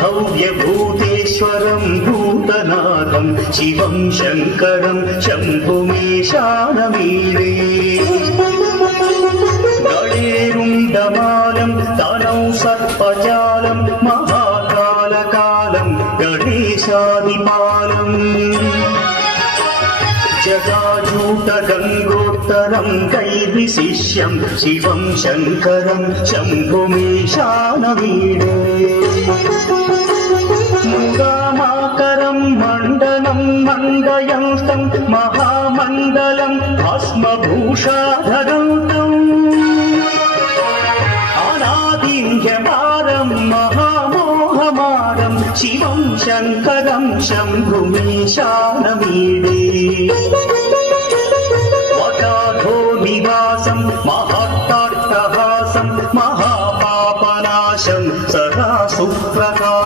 भव्यभूतेश्वरं भूतनाथं शिवं शङ्करं शम्भुमीशानमीडे गणेरुण्डमालं तनौ सर्पजालं महाकालकालं गणेशादिपालम् जटाजूटगङ्गोत्तरं कैर्विशिष्यं शिवं शङ्करं शम्भुमीशानमीडे मुगामाकरं मण्डलं मण्डयन्तं महामण्डलं भस्मभूषाधरन्तम् अनादिन्यमारं महामोहमारं शिवं शङ्करं शम्भुमीशानमीडे